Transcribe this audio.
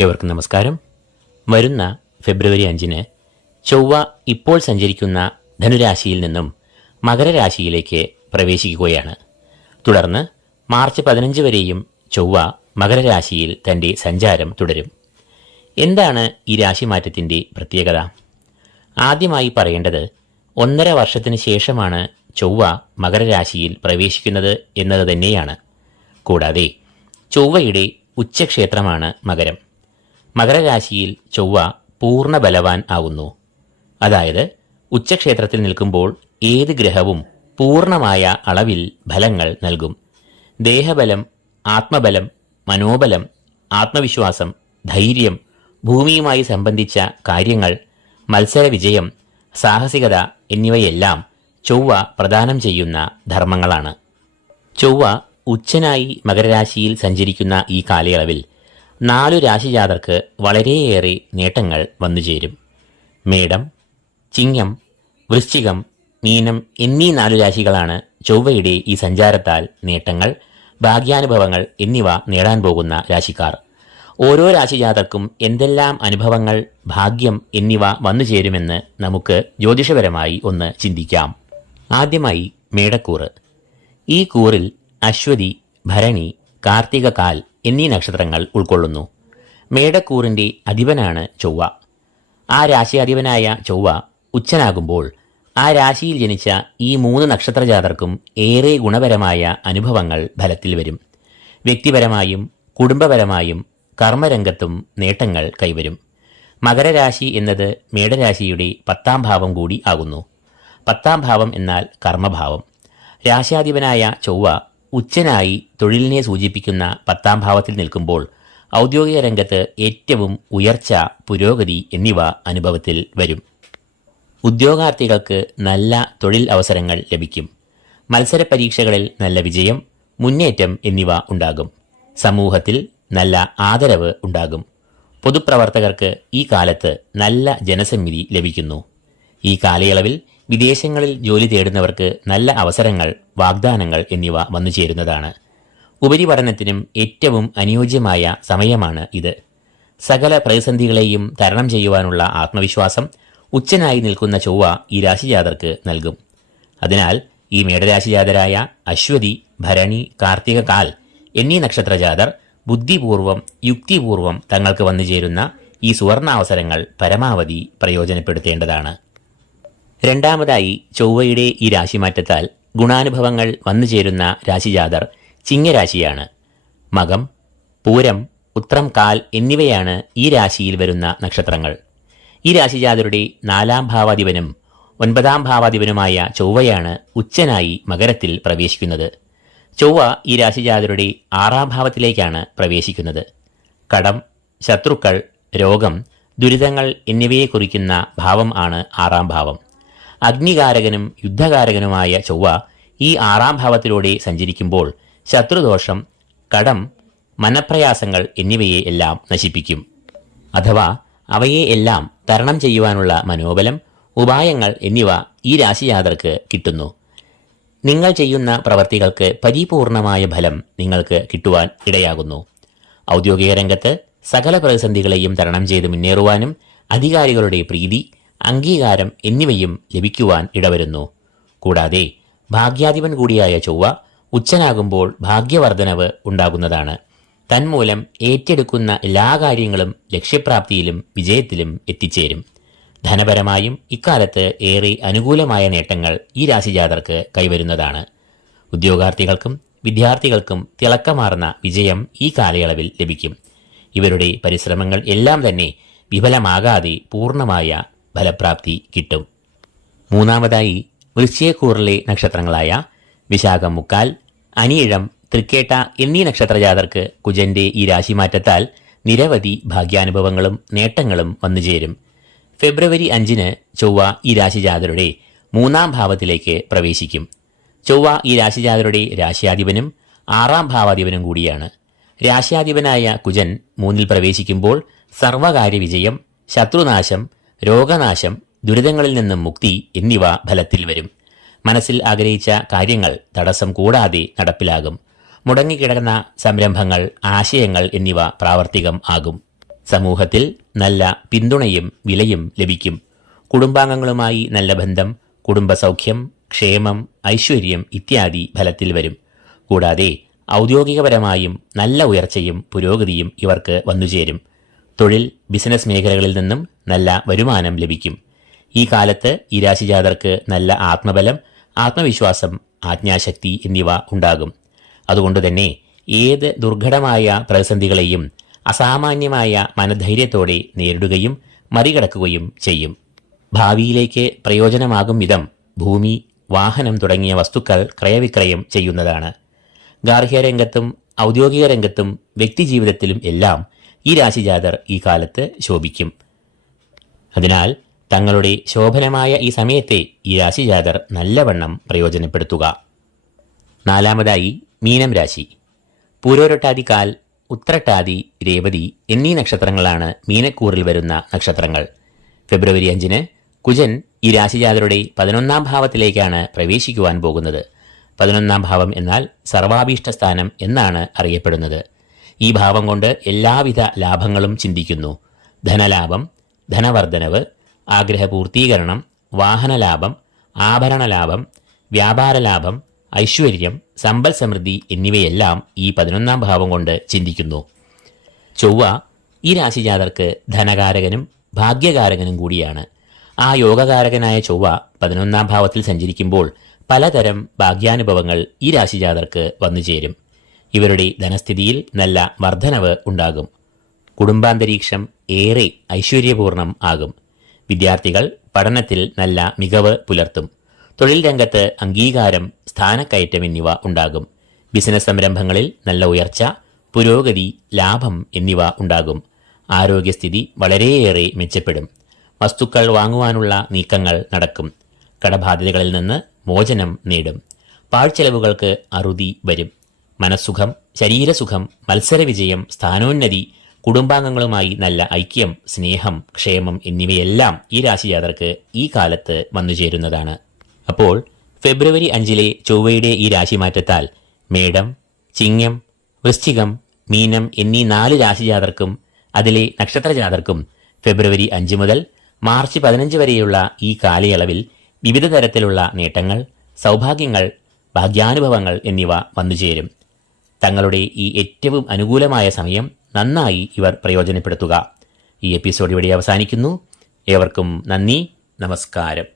ഏവർക്കും നമസ്കാരം. വരുന്ന ഫെബ്രുവരി അഞ്ചിന് ചൊവ്വ ഇപ്പോൾ സഞ്ചരിക്കുന്ന ധനുരാശിയിൽ നിന്നും മകരരാശിയിലേക്ക് പ്രവേശിക്കുകയാണ്. തുടർന്ന് മാർച്ച് പതിനഞ്ച് വരെയും ചൊവ്വ മകരരാശിയിൽ തന്റെ സഞ്ചാരം തുടരും. എന്താണ് ഈ രാശിമാറ്റത്തിന്റെ പ്രത്യേകത? ആദ്യമായി പറയേണ്ടത് ഒന്നര വർഷത്തിന് ശേഷമാണ് ചൊവ്വ മകരരാശിയിൽ പ്രവേശിക്കുന്നത് എന്നത് തന്നെയാണ്. കൂടാതെ ചൊവ്വയുടെ ഉച്ചക്ഷേത്രമാണ് മകരം. മകരരാശിയിൽ ചൊവ്വ പൂർണ ബലവാൻ ആവുന്നു അതായത് ഉച്ചക്ഷേത്രത്തിൽ നിൽക്കുമ്പോൾ ഏത് ഗ്രഹവും പൂർണമായ അളവിൽ ഫലങ്ങൾ നൽകും. ദേഹബലം ആത്മബലം മനോബലം ആത്മവിശ്വാസം ധൈര്യം ഭൂമിയുമായി സംബന്ധിച്ച കാര്യങ്ങൾ മത്സര വിജയം സാഹസികത എന്നിവയെല്ലാം ചൊവ്വ പ്രദാനം ചെയ്യുന്ന ധർമ്മങ്ങളാണ്. ചൊവ്വ ഉച്ചനായി മകരരാശിയിൽ സഞ്ചരിക്കുന്ന ഈ കാലയളവിൽ നാലു രാശിജാതർക്ക് വളരെയേറെ നേട്ടങ്ങൾ വന്നുചേരും മേടം ചിങ്ങം വൃശ്ചികം മീനം എന്നീ നാലു രാശികളാണ് ചൊവ്വയുടെ ഈ സഞ്ചാരത്താൽ നേട്ടങ്ങൾ ഭാഗ്യാനുഭവങ്ങൾ എന്നിവ നേടാൻ പോകുന്ന രാശിക്കാർ. ഓരോ രാശിജാതർക്കും എന്തെല്ലാം അനുഭവങ്ങൾ ഭാഗ്യം എന്നിവ വന്നു ചേരുമെന്ന് നമുക്ക് ജ്യോതിഷപരമായി ഒന്ന് ചിന്തിക്കാം. ആദ്യമായി മേടക്കൂറ്. ഈ കൂറിൽ അശ്വതി ഭരണി കാർത്തിക കാൽ എന്നീ നക്ഷത്രങ്ങൾ ഉൾക്കൊള്ളുന്നു. മേടക്കൂറിന്റെ അധിപനാണ് ചൊവ്വ. ആ രാശി അധിപനായ ചൊവ്വ ഉച്ചനാകുമ്പോൾ ആ രാശിയിൽ ജനിച്ച ഈ മൂന്ന് നക്ഷത്രജാതർക്കും ഏറെ ഗുണപരമായ അനുഭവങ്ങൾ ഫലത്തിൽ വരും. വ്യക്തിപരമായും കുടുംബപരമായും കർമ്മരംഗത്തും നേട്ടങ്ങൾ കൈവരും. മകരരാശി എന്നത് മേടരാശിയുടെ പത്താം ഭാവം കൂടി ആകുന്നു. പത്താം ഭാവം എന്നാൽ കർമ്മഭാവം. രാശാധിപനായ ചൊവ്വ ഉച്ചനായി തൊഴിലിനെ സൂചിപ്പിക്കുന്ന പത്താം ഭാവത്തിൽ നിൽക്കുമ്പോൾ ഔദ്യോഗിക രംഗത്ത് ഏറ്റവും ഉയർച്ച പുരോഗതി എന്നിവ അനുഭവത്തിൽ വരും. ഉദ്യോഗാർത്ഥികൾക്ക് നല്ല തൊഴിൽ അവസരങ്ങൾ ലഭിക്കും. മത്സര പരീക്ഷകളിൽ നല്ല വിജയം മുന്നേറ്റം എന്നിവ ഉണ്ടാകും. സമൂഹത്തിൽ നല്ല ആദരവ് ഉണ്ടാകും. പൊതുപ്രവർത്തകർക്ക് ഈ കാലത്ത് നല്ല ജനസമ്മിതി ലഭിക്കുന്നു. ഈ കാലയളവിൽ വിദേശങ്ങളിൽ ജോലി തേടുന്നവർക്ക് നല്ല അവസരങ്ങൾ വാഗ്ദാനങ്ങൾ എന്നിവ വന്നു ചേരുന്നതാണ്. ഉപരിപഠനത്തിനും ഏറ്റവും അനുയോജ്യമായ സമയമാണ് ഇത്. സകല പ്രതിസന്ധികളെയും തരണം ചെയ്യുവാനുള്ള ആത്മവിശ്വാസം ഉച്ചനായി നിൽക്കുന്ന ചൊവ്വ ഈ രാശിജാതർക്ക് നൽകും. അതിനാൽ ഈ മേടരാശിജാതരായ അശ്വതി ഭരണി കാർത്തിക കാൽ എന്നീ നക്ഷത്രജാതർ ബുദ്ധിപൂർവം യുക്തിപൂർവം തങ്ങൾക്ക് വന്നു ചേരുന്ന ഈ സുവർണാവസരങ്ങൾ പരമാവധി പ്രയോജനപ്പെടുത്തേണ്ടതാണ്. രണ്ടാമതായി ചൊവ്വയുടെ ഈ രാശിമാറ്റത്താൽ ഗുണാനുഭവങ്ങൾ വന്നു ചേരുന്ന രാശിജാതർ ചിങ്ങരാശിയാണ്. മകം പൂരം ഉത്രം കാൽ എന്നിവയാണ് ഈ രാശിയിൽ വരുന്ന നക്ഷത്രങ്ങൾ. ഈ രാശിജാതരുടെ നാലാം ഭാവാധിപനും ഒൻപതാം ഭാവാധിപനുമായ ചൊവ്വയാണ് ഉച്ചനായി മകരത്തിൽ പ്രവേശിക്കുന്നത്. ചൊവ്വ ഈ രാശിജാതരുടെ ആറാം ഭാവത്തിലേക്കാണ് പ്രവേശിക്കുന്നത്. കടം ശത്രുക്കൾ രോഗം ദുരിതങ്ങൾ എന്നിവയെ കുറിക്കുന്ന ഭാവം ആണ് ആറാം ഭാവം. അഗ്നികാരകനും യുദ്ധകാരകനുമായ ചൊവ്വ ഈ ആറാം ഭാവത്തിലൂടെ സഞ്ചരിക്കുമ്പോൾ ശത്രുദോഷം കടം മനപ്രയാസങ്ങൾ എന്നിവയെ എല്ലാം നശിപ്പിക്കും. അഥവാ അവയെ എല്ലാം തരണം ചെയ്യുവാനുള്ള മനോബലം ഉപായങ്ങൾ എന്നിവ ഈ രാശിയാതർക്ക് കിട്ടുന്നു. നിങ്ങൾ ചെയ്യുന്ന പ്രവർത്തികൾക്ക് പരിപൂർണമായ ഫലം നിങ്ങൾക്ക് കിട്ടുവാൻ ഇടയാകുന്നു. ഔദ്യോഗിക രംഗത്ത് സകല പ്രതിസന്ധികളെയും തരണം ചെയ്ത് മുന്നേറുവാനും അധികാരികളുടെ പ്രീതി അംഗീകാരം എന്നിവയും ലഭിക്കുവാൻ ഇടവരുന്നു. കൂടാതെ ഭാഗ്യാധിപൻ കൂടിയായ ചൊവ്വ ഉച്ചനാകുമ്പോൾ ഭാഗ്യവർദ്ധനവ് ഉണ്ടാകുന്നതാണ്. തന്മൂലം ഏറ്റെടുക്കുന്ന എല്ലാ കാര്യങ്ങളും ലക്ഷ്യപ്രാപ്തിയിലും വിജയത്തിലും എത്തിച്ചേരും. ധനപരമായും ഇക്കാലത്ത് ഏറെ അനുകൂലമായ നേട്ടങ്ങൾ ഈ രാശിജാതർക്ക് കൈവരുന്നതാണ്. ഉദ്യോഗാർത്ഥികൾക്കും വിദ്യാർത്ഥികൾക്കും തിളക്കമാർന്ന വിജയം ഈ കാലയളവിൽ ലഭിക്കും. ഇവരുടെ പരിശ്രമങ്ങൾ എല്ലാം തന്നെ വിഫലമാകാതെ പൂർണമായ ഫലപ്രാപ്തി കിട്ടും. മൂന്നാമതായി വൃശ്ചയക്കൂറിലെ നക്ഷത്രങ്ങളായ വിശാഖം മുക്കാൽ അനിയിഴം തൃക്കേട്ട എന്നീ നക്ഷത്രജാതർക്ക് കുജന്റെ ഈ രാശിമാറ്റത്താൽ നിരവധി ഭാഗ്യാനുഭവങ്ങളും നേട്ടങ്ങളും വന്നുചേരും ഫെബ്രുവരി അഞ്ചിന് ചൊവ്വ ഈ രാശിജാതരുടെ മൂന്നാം ഭാവത്തിലേക്ക് പ്രവേശിക്കും. ചൊവ്വ ഈ രാശിജാതരുടെ രാശിയാധിപനും ആറാം ഭാവാധിപനും കൂടിയാണ്. രാശിയാധിപനായ കുജൻ മൂന്നിൽ പ്രവേശിക്കുമ്പോൾ സർവകാര്യ വിജയം ശത്രുനാശം രോഗനാശം ദുരിതങ്ങളിൽ നിന്നും മുക്തി എന്നിവ ഫലത്തിൽ വരും. മനസ്സിൽ ആഗ്രഹിച്ച കാര്യങ്ങൾ തടസ്സം കൂടാതെ നടപ്പിലാകും. മുടങ്ങിക്കിടക്കുന്ന സംരംഭങ്ങൾ ആശയങ്ങൾ എന്നിവ പ്രാവർത്തികം ആകും. സമൂഹത്തിൽ നല്ല പിന്തുണയും വിലയും ലഭിക്കും. കുടുംബാംഗങ്ങളുമായി നല്ല ബന്ധം കുടുംബസൗഖ്യം ക്ഷേമം ഐശ്വര്യം ഇത്യാദി ഫലത്തിൽ വരും. കൂടാതെ ഔദ്യോഗികപരമായും നല്ല ഉയർച്ചയും പുരോഗതിയും ഇവർക്ക് വന്നുചേരും. തൊഴിൽ ബിസിനസ് മേഖലകളിൽ നിന്നും നല്ല വരുമാനം ലഭിക്കും. ഈ കാലത്ത് ഈ രാശിജാതർക്ക് നല്ല ആത്മബലം ആത്മവിശ്വാസം ആജ്ഞാശക്തി എന്നിവ ഉണ്ടാകും. അതുകൊണ്ട് തന്നെ ഏത് ദുർഘടമായ പ്രതിസന്ധികളെയും അസാമാന്യമായ മനധൈര്യത്തോടെ നേരിടുകയും മറികടക്കുകയും ചെയ്യും. ഭാവിയിലേക്ക് പ്രയോജനമാകും വിധം ഭൂമി വാഹനം തുടങ്ങിയ വസ്തുക്കൾ ക്രയവിക്രയം ചെയ്യുന്നതാണ്. ഗാർഹിക രംഗത്തും ഔദ്യോഗിക രംഗത്തും വ്യക്തിജീവിതത്തിലും എല്ലാം ഈ രാശിജാതർ ഈ കാലത്ത് ശോഭിക്കും. അതിനാൽ തങ്ങളുടെ ശോഭനമായ ഈ സമയത്തെ ഈ രാശിജാതർ നല്ലവണ്ണം പ്രയോജനപ്പെടുത്തുക. നാലാമതായി മീനം രാശി. പൂരോരട്ടാതിക്കാൽ ഉത്രട്ടാതി രേവതി എന്നീ നക്ഷത്രങ്ങളാണ് മീനക്കൂറിൽ വരുന്ന നക്ഷത്രങ്ങൾ. ഫെബ്രുവരി അഞ്ചിന് കുജൻ ഈ രാശിജാതരുടെ പതിനൊന്നാം ഭാവത്തിലേക്കാണ് പ്രവേശിക്കുവാൻ പോകുന്നത്. പതിനൊന്നാം ഭാവം എന്നാൽ സർവാഭീഷ്ട സ്ഥാനം എന്നാണ് അറിയപ്പെടുന്നത്. ഈ ഭാവം കൊണ്ട് എല്ലാവിധ ലാഭങ്ങളും ചിന്തിക്കുന്നു. ധനലാഭം ധനവർദ്ധനവ് ആഗ്രഹപൂർത്തീകരണം വാഹനലാഭം ആഭരണലാഭം വ്യാപാരലാഭം ഐശ്വര്യം സമ്പൽ സമൃദ്ധി എന്നിവയെല്ലാം ഈ പതിനൊന്നാം ഭാവം കൊണ്ട് ചിന്തിക്കുന്നു. ചൊവ്വ ഈ രാശിജാതർക്ക് ധനകാരകനും ഭാഗ്യകാരകനും കൂടിയാണ്. ആ യോഗകാരകനായ ചൊവ്വ പതിനൊന്നാം ഭാവത്തിൽ സഞ്ചരിക്കുമ്പോൾ പലതരം ഭാഗ്യാനുഭവങ്ങൾ ഈ രാശിജാതർക്ക് വന്നുചേരും. ഇവരുടെ ധനസ്ഥിതിയിൽ നല്ല വർധനവ് ഉണ്ടാകും. കുടുംബാന്തരീക്ഷം ഏറെ ഐശ്വര്യപൂർണം ആകും. വിദ്യാർത്ഥികൾ പഠനത്തിൽ നല്ല മികവ് പുലർത്തും. തൊഴിൽ രംഗത്ത് അംഗീകാരം സ്ഥാനക്കയറ്റം എന്നിവ ഉണ്ടാകും. ബിസിനസ് സംരംഭങ്ങളിൽ നല്ല ഉയർച്ച പുരോഗതി ലാഭം എന്നിവ ഉണ്ടാകും. ആരോഗ്യസ്ഥിതി വളരെയേറെ മെച്ചപ്പെടും. വസ്തുക്കൾ വാങ്ങുവാനുള്ള നീക്കങ്ങൾ നടക്കും. കടബാധ്യതകളിൽ നിന്ന് മോചനം നേടും. പാഴ്ചെലവുകൾക്ക് അറുതി വരും. മനസ്സുഖം ശരീരസുഖം മത്സരവിജയം സ്ഥാനോന്നതി കുടുംബാംഗങ്ങളുമായി നല്ല ഐക്യം സ്നേഹം ക്ഷേമം എന്നിവയെല്ലാം ഈ രാശിജാതർക്ക് ഈ കാലത്ത് വന്നുചേരുന്നതാണ് അപ്പോൾ ഫെബ്രുവരി അഞ്ചിലെ ചൊവ്വയുടെ ഈ രാശിമാറ്റത്താൽ മേടം ചിങ്ങം വൃശ്ചികം മീനം എന്നീ നാല് രാശിജാതർക്കും അതിലെ നക്ഷത്രജാതർക്കും ഫെബ്രുവരി അഞ്ച് മുതൽ മാർച്ച് പതിനഞ്ച് വരെയുള്ള ഈ കാലയളവിൽ വിവിധ തരത്തിലുള്ള നേട്ടങ്ങൾ സൗഭാഗ്യങ്ങൾ ഭാഗ്യാനുഭവങ്ങൾ എന്നിവ വന്നുചേരും തങ്ങളുടെ ഈ ഏറ്റവും അനുകൂലമായ സമയം നന്നായി ഇവർ പ്രയോജനപ്പെടുത്തുക. ഈ എപ്പിസോഡ് ഇവിടെ അവസാനിക്കുന്നു. ഏവർക്കും നന്ദി നമസ്കാരം.